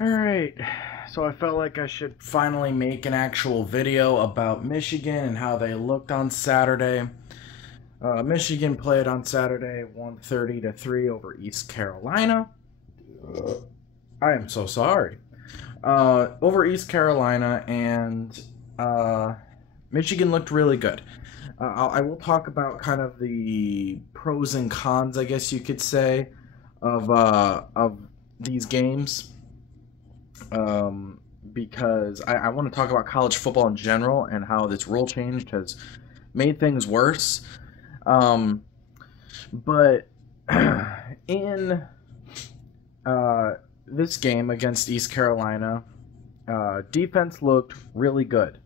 Alright, so I felt like I should finally make an actual video about Michigan and how they looked on Saturday. Michigan played on Saturday 130-3 over East Carolina. I am so sorry. Over East Carolina, and Michigan looked really good. I will talk about kind of the pros and cons, I guess you could say, of these games. Because I want to talk about college football in general and how this rule change has made things worse. But in this game against East Carolina, defense looked really good,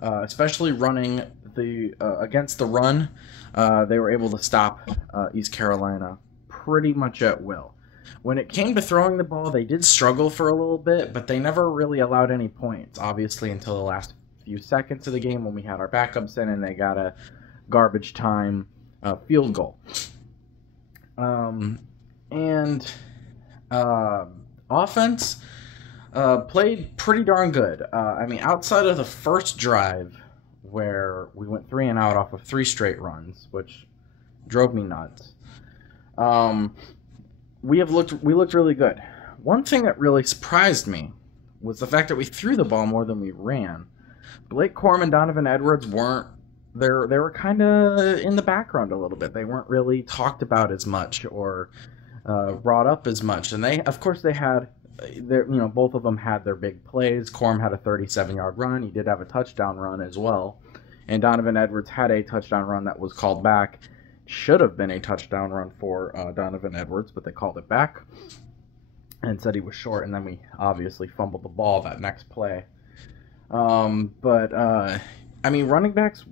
especially running the against the run. They were able to stop East Carolina pretty much at will. When it came to throwing the ball, they did struggle for a little bit, but they never really allowed any points, obviously, until the last few seconds of the game when we had our backups in and they got a garbage time field goal. Offense played pretty darn good. I mean, outside of the first drive where we went 3 and out off of 3 straight runs, which drove me nuts. We looked really good. One thing that really surprised me was the fact that we threw the ball more than we ran. Blake Corum and Donovan Edwards weren't there. They were kind of in the background a little bit. They weren't really talked about as much or brought up as much. And of course, they had both of them had their big plays. Corum had a 37-yard run. He did have a touchdown run as well, and Donovan Edwards had a touchdown run that was called back. Should have been a touchdown run for Donovan Edwards, but they called it back and said he was short, and then we obviously fumbled the ball that next play. I mean, running backs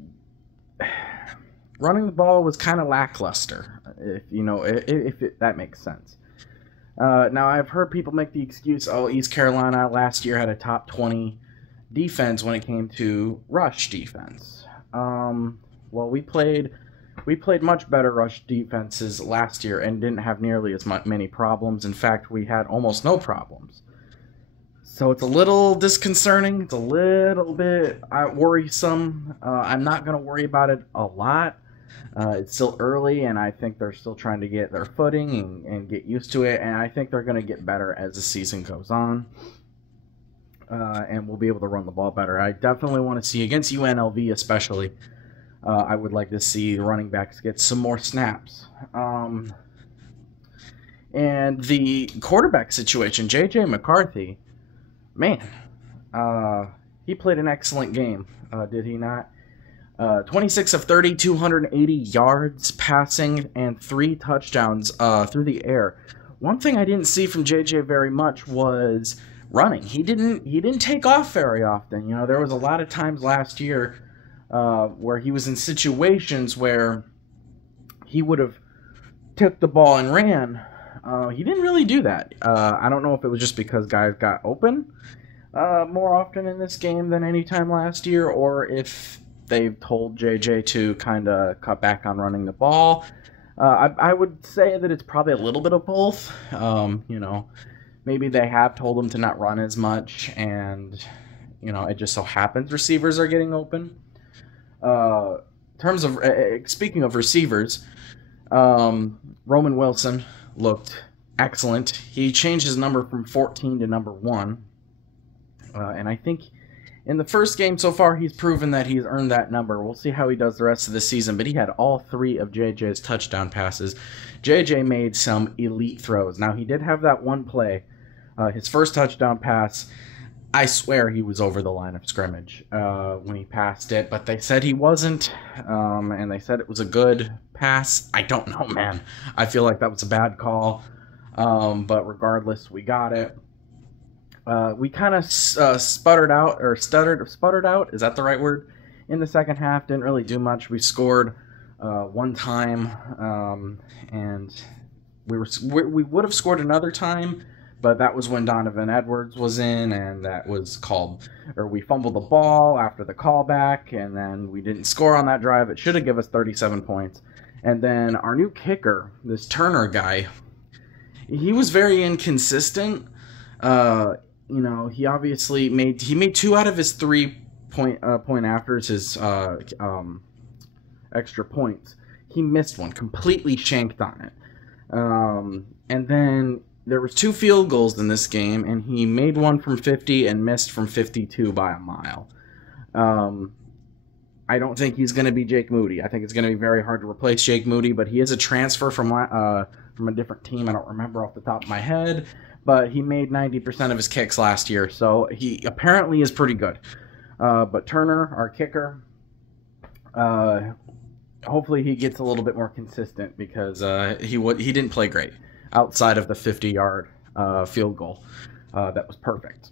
running the ball was kind of lackluster, if that makes sense. Now, I've heard people make the excuse, East Carolina last year had a top 20 defense when it came to rush defense. Well, we played much better rush defenses last year and didn't have nearly as many problems. In fact, we had almost no problems. So it's a little disconcerting. It's a little bit worrisome. I'm not going to worry about it a lot. It's still early, and I think they're still trying to get their footing and get used to it. And I think they're going to get better as the season goes on. And we'll be able to run the ball better. I definitely want to see, against UNLV especially, I would like to see the running backs get some more snaps. And the quarterback situation, J.J. McCarthy, man, he played an excellent game, did he not? 26 of 30, 280 yards passing, and 3 touchdowns through the air. One thing I didn't see from J.J. very much was running. He didn't take off very often. There was a lot of times last year where he was in situations where he would have took the ball and ran. He didn't really do that. I don't know if it was just because guys got open more often in this game than any time last year, or if they've told JJ to kind of cut back on running the ball. I would say that it's probably a little bit of both. Maybe they have told him to not run as much, and it just so happens receivers are getting open. Terms of speaking of receivers, Roman Wilson looked excellent. He changed his number from 14 to number 1, and I think in the first game so far he's proven that he's earned that number. We'll see how he does the rest of the season, but he had all 3 of JJ's touchdown passes. JJ made some elite throws. Now, he did have that one play, his first touchdown pass. I swear he was over the line of scrimmage when he passed it, but they said he wasn't, and they said it was a good pass. I don't know, man. I feel like that was a bad call, but regardless, we got it. We kind of sputtered out. Is that the right word? In the second half, didn't really do much. We scored one time, and we would have scored another time. But that was when Donovan Edwards was in, and that was we fumbled the ball after the callback, and then we didn't score on that drive. It should have given us 37 points. And then our new kicker, this Turner guy, he was very inconsistent. you know, he obviously made 2 out of his 3 point afters, his extra points. He missed one, completely shanked on it. And then there was 2 field goals in this game, and he made one from 50 and missed from 52 by a mile. I don't think he's going to be Jake Moody. I think it's going to be very hard to replace Jake Moody, but he is a transfer from a different team. I don't remember off the top of my head, but he made 90% of his kicks last year, so he apparently is pretty good. But Turner, our kicker, hopefully he gets a little bit more consistent, because he didn't play great outside of the 50-yard field goal. That was perfect.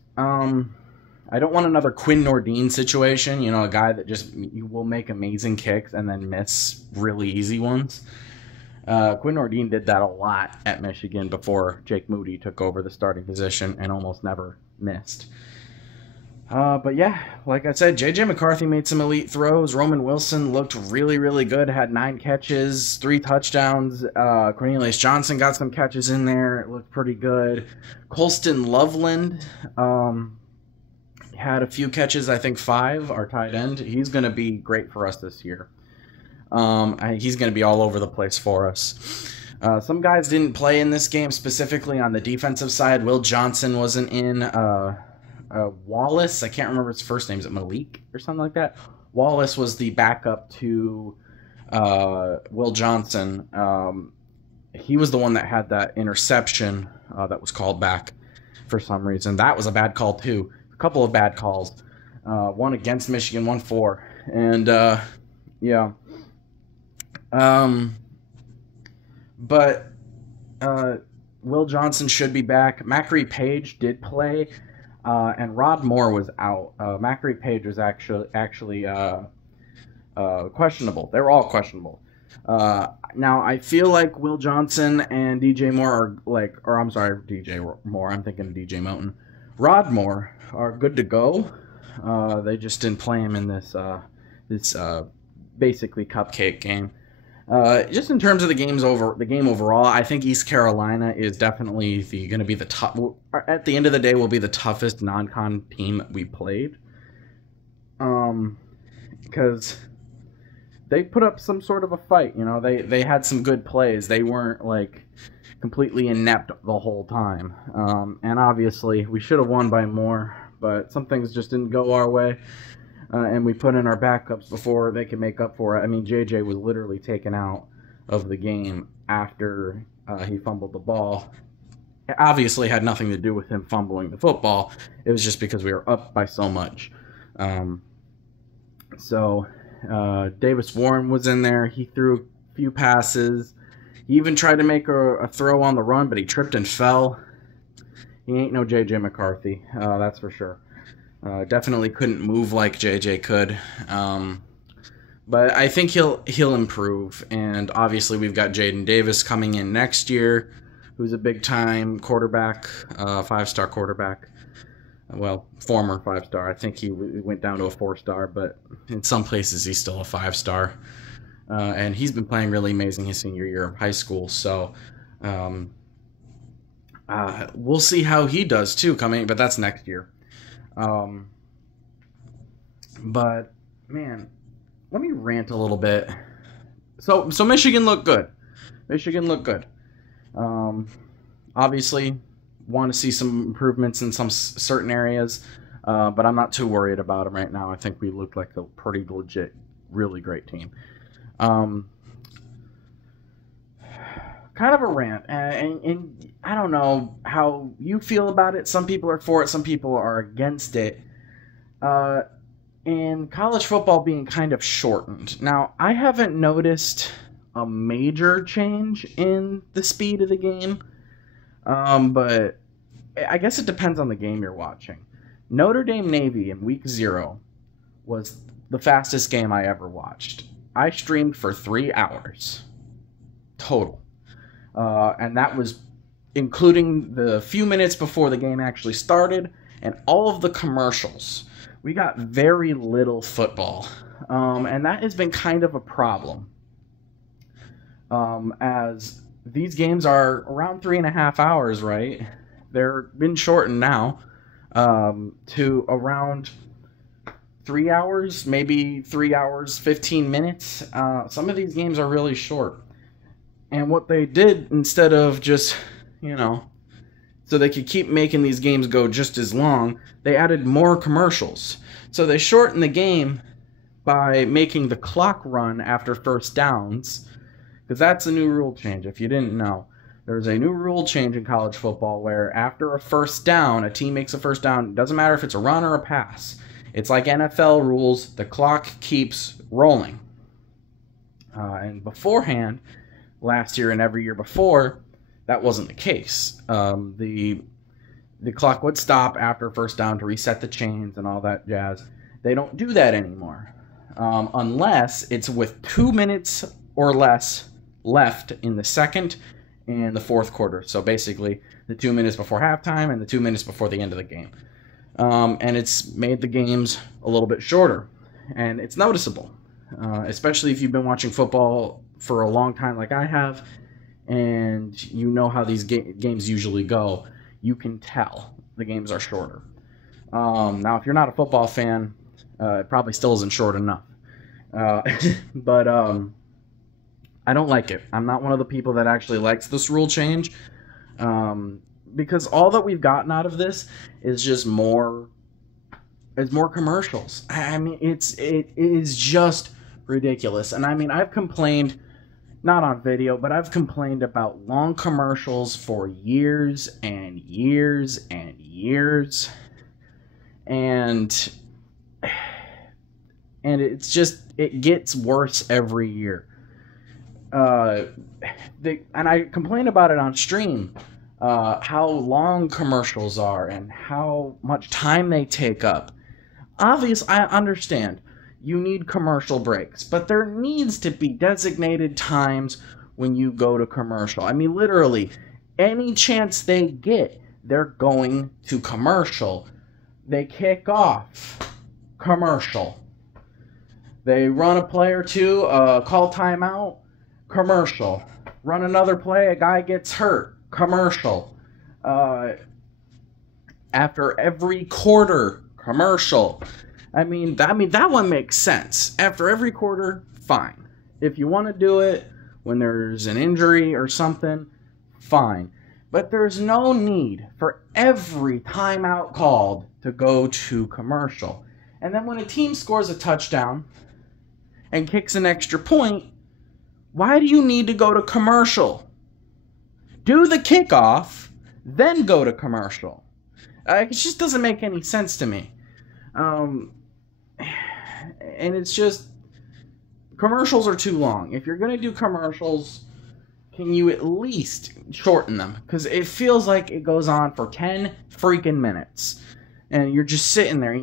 I don't want another Quinn Nordine situation, you know, a guy that just will make amazing kicks and then miss really easy ones. Quinn Nordine did that a lot at Michigan before Jake Moody took over the starting position and almost never missed. But yeah, like I said, J.J. McCarthy made some elite throws. Roman Wilson looked really, really good, had 9 catches, 3 touchdowns. Cornelius Johnson got some catches in there. It looked pretty good. Colston Loveland had a few catches, I think 5, our tight end. He's going to be great for us this year. He's going to be all over the place for us. Some guys didn't play in this game, specifically on the defensive side. Will Johnson wasn't in. Wallace, I can't remember his first name. Is it Malik or something like that? Wallace was the backup to Will Johnson. He was the one that had that interception that was called back for some reason. That was a bad call too. A couple of bad calls. One against Michigan, one for. And yeah. But Will Johnson should be back. Macri Page did play. And Rod Moore was out. Macri Page was actually questionable. They were all questionable. Now, I feel like Will Johnson and DJ Moore DJ Moore. I'm thinking of DJ Moten. Rod Moore are good to go. They just didn't play him in this basically cupcake game. Just in terms of the game overall, I think East Carolina is definitely going to be the tough. At the end of the day, will be the toughest non-con team that we played. Because they put up some sort of a fight. You know, they had some good plays. They weren't like completely inept the whole time. And obviously, we should have won by more, but some things just didn't go our way. And we put in our backups before they could make up for it. I mean, JJ was literally taken out of the game after he fumbled the ball. It obviously had nothing to do with him fumbling the football. It was just because we were up by so much. Davis Warren was in there. He threw a few passes. He even tried to make a throw on the run, but he tripped and fell. He ain't no J.J. McCarthy, that's for sure. Definitely couldn't move like JJ could, but I think he'll improve. And obviously, we've got Jaden Davis coming in next year, who's a big time quarterback, 5-star quarterback. Well, former 5-star. I think he went down to a 4-star, but in some places he's still a 5-star. And he's been playing really amazing his senior year of high school. So we'll see how he does too coming, but that's next year. But man, let me rant a little bit. So Michigan looked good. Obviously, want to see some improvements in some certain areas, but I'm not too worried about them right now. I think we looked like a pretty legit, really great team. Kind of a rant, and I don't know how you feel about it. Some people are for it, some people are against it. And college football being kind of shortened. Now, I haven't noticed a major change in the speed of the game, but I guess it depends on the game you're watching. Notre Dame Navy in week 0 was the fastest game I ever watched. I streamed for 3 hours total. And that was including the few minutes before the game actually started and all of the commercials. We got very little football, and that has been kind of a problem, as these games are around 3.5 hours, right? They're been shortened now, to around 3 hours, maybe 3 hours, 15 minutes. Some of these games are really short. And what they did, instead of just, so they could keep making these games go just as long, they added more commercials. So they shortened the game by making the clock run after first downs, because that's a new rule change, if you didn't know. There's a new rule change in college football where after a first down, a team makes a first down, it doesn't matter if it's a run or a pass. It's like NFL rules, the clock keeps rolling. And beforehand, last year and every year before, that wasn't the case. The clock would stop after first down to reset the chains and all that jazz. They don't do that anymore, unless it's with 2 minutes or less left in the second and the fourth quarter. So basically, the 2 minutes before halftime and the 2 minutes before the end of the game. And it's made the games a little bit shorter, and it's noticeable, especially if you've been watching football for a long time like I have, and you know how these games usually go. You can tell the games are shorter. Now, if you're not a football fan, it probably still isn't short enough. But I don't like it. I'm not one of the people that actually likes this rule change, because all that we've gotten out of this is just more commercials. I mean, it is just ridiculous. And I mean, I've complained, not on video, but I've complained about long commercials for years and years and years, and it's just, it gets worse every year. And I complain about it on stream, how long commercials are and how much time they take up. Obviously, I understand you need commercial breaks, but there needs to be designated times when you go to commercial. I mean, literally, any chance they get, they're going to commercial. They kick off, commercial. They run a play or two, call timeout, commercial. Run another play, a guy gets hurt, commercial. After every quarter, commercial. I mean that one makes sense. After every quarter, fine. If you want to do it when there's an injury or something, fine. But there's no need for every timeout called to go to commercial. And then when a team scores a touchdown and kicks an extra point, why do you need to go to commercial? Do the kickoff, then go to commercial. It just doesn't make any sense to me. And it's just, commercials are too long. If you're going to do commercials, can you at least shorten them? Because it feels like it goes on for 10 freaking minutes. And you're just sitting there, and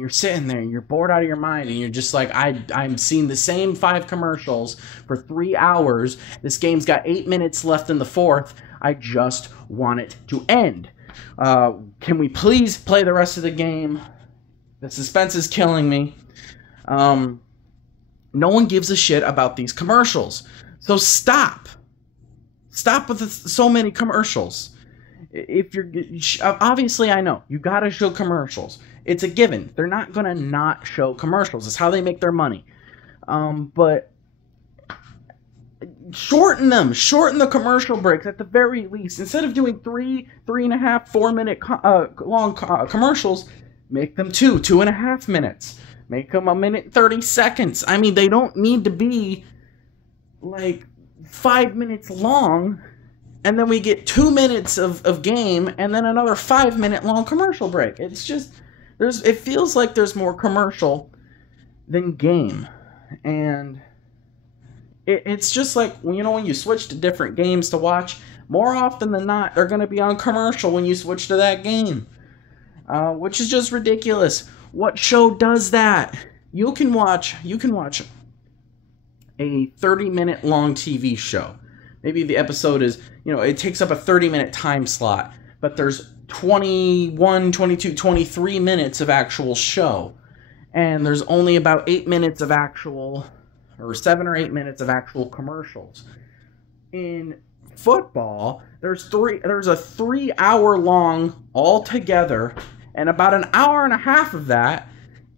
you're bored out of your mind, and you're just like, I'm seeing the same 5 commercials for 3 hours. This game's got 8 minutes left in the fourth. I just want it to end. Can we please play the rest of the game? The suspense is killing me. No one gives a shit about these commercials. So stop. Stop with so many commercials. If you're, obviously, I know you gotta show commercials. It's a given. They're not gonna not show commercials. It's how they make their money. But shorten them. Shorten the commercial breaks at the very least. Instead of doing 3.5, 4 minute long commercials, make them 2.5 minutes. Make them 1:30 seconds. I mean, they don't need to be like 5 minutes long, and then we get 2 minutes of game, and then another 5-minute long commercial break. It's just, it feels like there's more commercial than game. And it's just like, when you switch to different games to watch, more often than not, they're going to be on commercial when you switch to that game. Which is just ridiculous. What show does that? You can watch a 30-minute long TV show. Maybe the episode is, it takes up a 30-minute time slot, but there's 21, 22, 23 minutes of actual show. And there's only about 8 minutes of actual, or 7 or 8 minutes of actual commercials. In football, there's a 3-hour long altogether And about an hour and a half of that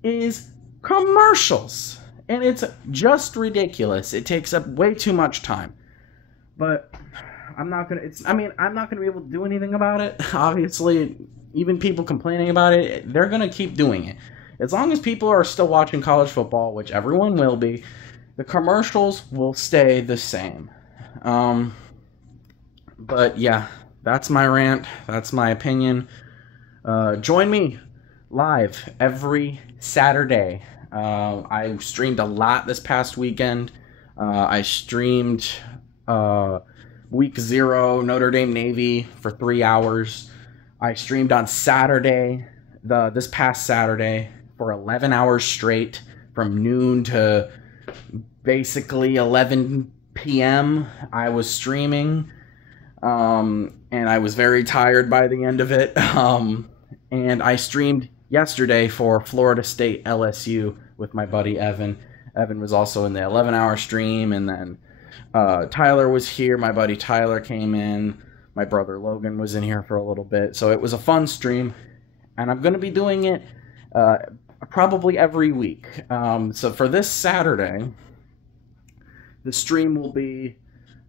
is commercials. And it's just ridiculous. It takes up way too much time. But I'm not going to, I'm not going to be able to do anything about it. Obviously, even people complaining about it, they're going to keep doing it. As long as people are still watching college football, which everyone will be, the commercials will stay the same. But yeah, that's my rant. That's my opinion. Join me live every Saturday. I streamed a lot this past weekend. I streamed Week 0 Notre Dame Navy for 3 hours. I streamed on Saturday, this past Saturday, for 11 hours straight from noon to basically 11 p.m. I was streaming, and I was very tired by the end of it. And I streamed yesterday for Florida State LSU with my buddy Evan. Evan was also in the 11-hour stream, and then Tyler was here. My buddy Tyler came in. My brother Logan was in here for a little bit. So it was a fun stream, and I'm going to be doing it probably every week. So for this Saturday, the stream will be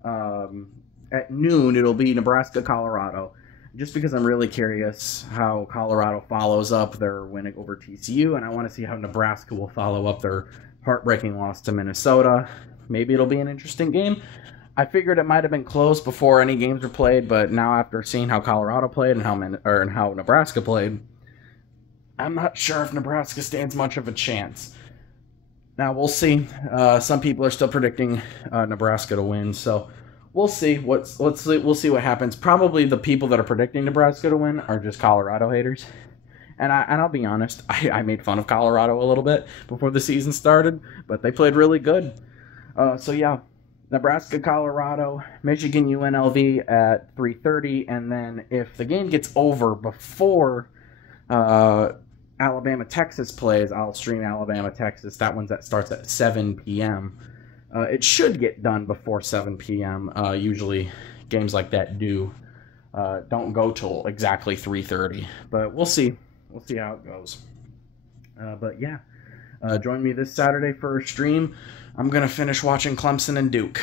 at noon. It'll be Nebraska, Colorado, just because I'm really curious how Colorado follows up their win over TCU, and I want to see how Nebraska will follow up their heartbreaking loss to Minnesota. Maybe it'll be an interesting game. I figured it might have been close before any games were played, but now after seeing how Colorado played and how Nebraska played, I'm not sure if Nebraska stands much of a chance. Now we'll see. Some people are still predicting Nebraska to win, so we'll see. We'll see what happens. Probably the people that are predicting Nebraska to win are just Colorado haters. And I'll be honest, I made fun of Colorado a little bit before the season started, but they played really good. So yeah, Nebraska, Colorado, Michigan, UNLV at 3:30, and then if the game gets over before Alabama, Texas plays, I'll stream Alabama, Texas. That starts at 7 p.m. It should get done before 7 p.m. Usually games like that don't go till exactly 3:30, but we'll see. We'll see how it goes. But yeah, join me this Saturday for a stream. I'm going to finish watching Clemson and Duke.